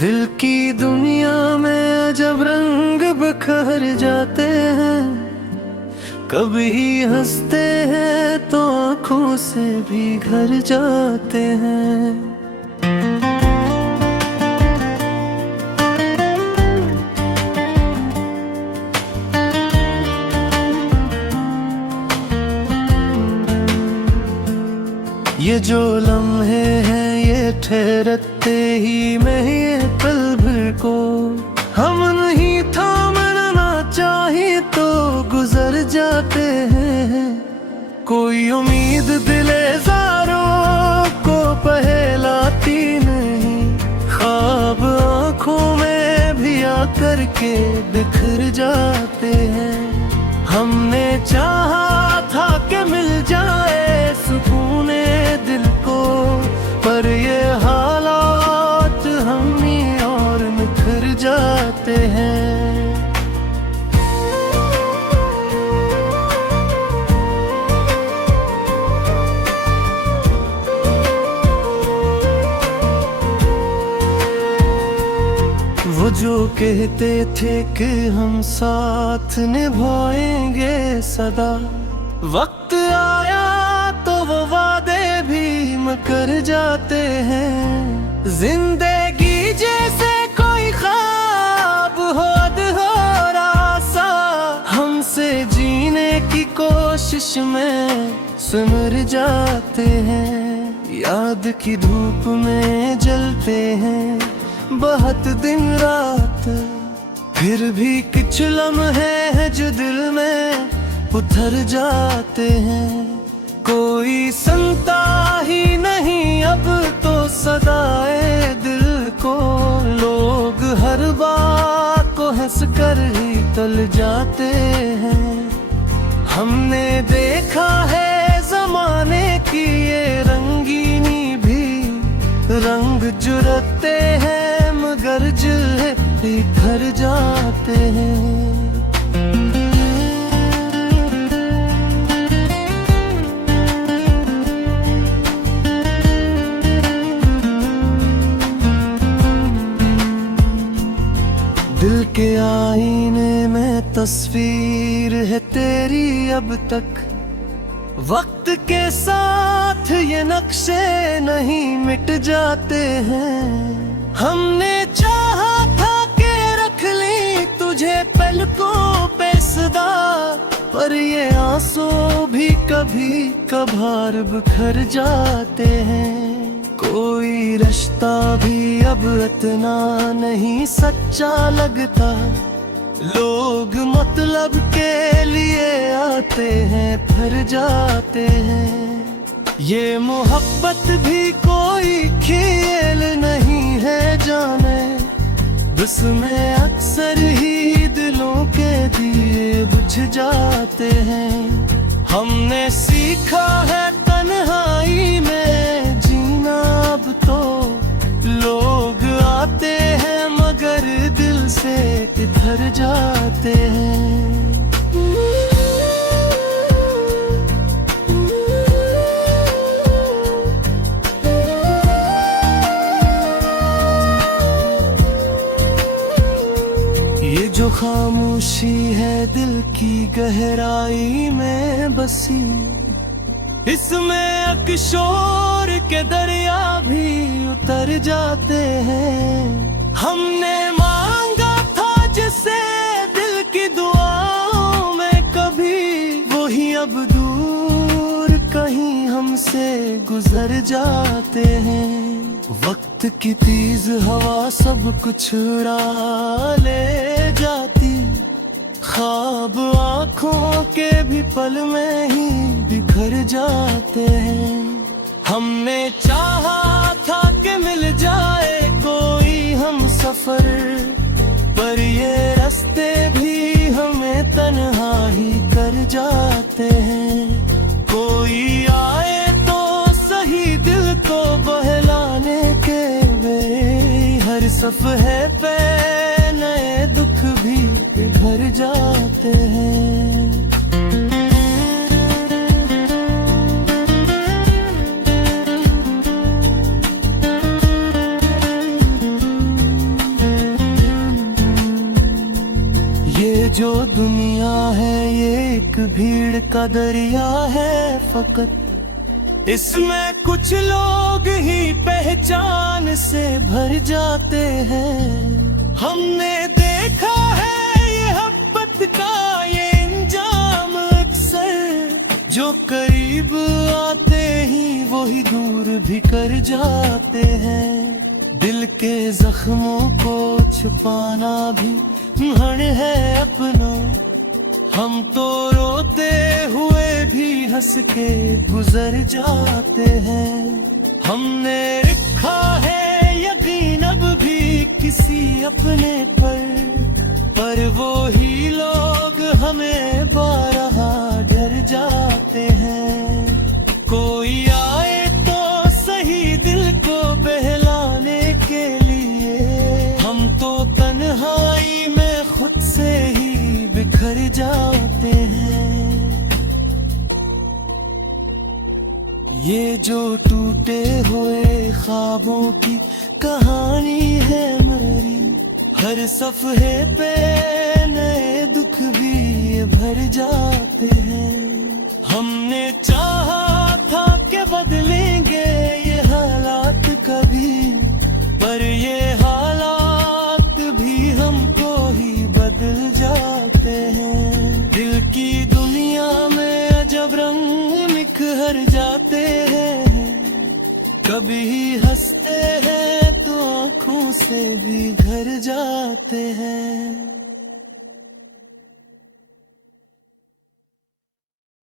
दिल की दुनिया में जब रंग बिखर जाते हैं, कभी हंसते हैं तो आंखों से भी घर जाते हैं। ये जो लम्हे हैं ये ठहरते ही में ये पल भर को हम नहीं थामना चाहिए तो गुजर जाते हैं। कोई उम्मीद दिले ज़ारों को पहलाती नहीं, ख्वाब आँखों में भी आकर के बिखर जाते हैं। हमने चाहा था कि मिल जाए सुकूने दिल को, पर ये हालात हम ही और निखर जाते हैं। वो जो कहते थे कि हम साथ निभाएंगे सदा, वक्त आया तो वो वादे भी मुकर जाते हैं। जिंदगी जैसे कोई ख्वाब हो अधूरा सा, हमसे जीने की कोशिश में सिमर जाते हैं। याद की धूप में जलते हैं बहुत दिन रात, फिर भी कुछ लम्हे हैं जो दिल में उतर जाते हैं। कोई सुनता ही नहीं अब तो सदाए दिल को, लोग हर बात को हंस कर ही टल जाते हैं। हमने देखा है जमाने की ये रंगीनी भी, रंग जुड़ते हैं मगर जिले बिखर जाते हैं। दिल के आईने में तस्वीर है तेरी अब तक, वक्त के साथ ये नक्शे नहीं मिट जाते हैं। हमने चाहा था कि रख ली तुझे पलकों पे सदा, पर ये आंसू भी कभी कभार बिखर जाते हैं। कोई रिश्ता भी अब इतना नहीं सच्चा लगता, लोग मतलब के लिए आते हैं फिर जाते हैं। ये मोहब्बत भी कोई खेल नहीं है जाने, जिसमें अक्सर ही दिलों के दिए बुझ जाते हैं। हमने सीखा है तन्हाई में जीना अब तो, लोग आते हैं मगर दिल से इधर जाते हैं। ये जो खामोशी है दिल की गहराई में बसी, इसमें अकशोर के दरिया भी उतर जाते हैं। हमने मांगा था जिसे दिल की दुआओं में कभी, वही अब दूर कहीं हमसे गुजर जाते हैं। वक्त की तेज हवा सब कुछ उड़ा ले जाती, ख्वाब आँखों के भी पल में ही बिखर जाते हैं। हमने चाहा था कि मिल जाए कोई हम सफर, पर ये रास्ते भी हमें तन्हा ही कर जाते हैं। कोई आए तो सही दिल को बहलाने के वे, हर सफ़े पे नए दुख भी भर जाते हैं। जो दुनिया है ये एक भीड़ का दरिया है फकत, इसमें कुछ लोग ही पहचान से भर जाते हैं। हमने देखा है ये मोहब्बत का ये इंजाम अक्सर, जो करीब आते ही वही दूर भी कर जाते हैं। दिल के जख्मों को छुपाना भी हण है अपना, हम तो रोते हुए भी हंस के गुजर जाते हैं। हमने रखा है यकीन अब भी किसी अपने पर वो ही लोग हमें बारहा डर जाते हैं। कोई आए तो सही दिल को बहलाने के लिए, हम तो तन्हाई में खुद से ही बिखर जाते हैं। ये जो टूटे हुए ख्वाबों की कहानी है मेरी, हर सफ़े पे नए दुख भी भर जाते हैं। हमने चाहा था कि बदलेंगे ये हालात कभी, पर ये हालात भी हमको ही बदल जाते हैं। दिल की दुनिया में अजब रंग निखर जाते हैं, कभी हंसते हैं तो आँखों से भी घर जाते हैं।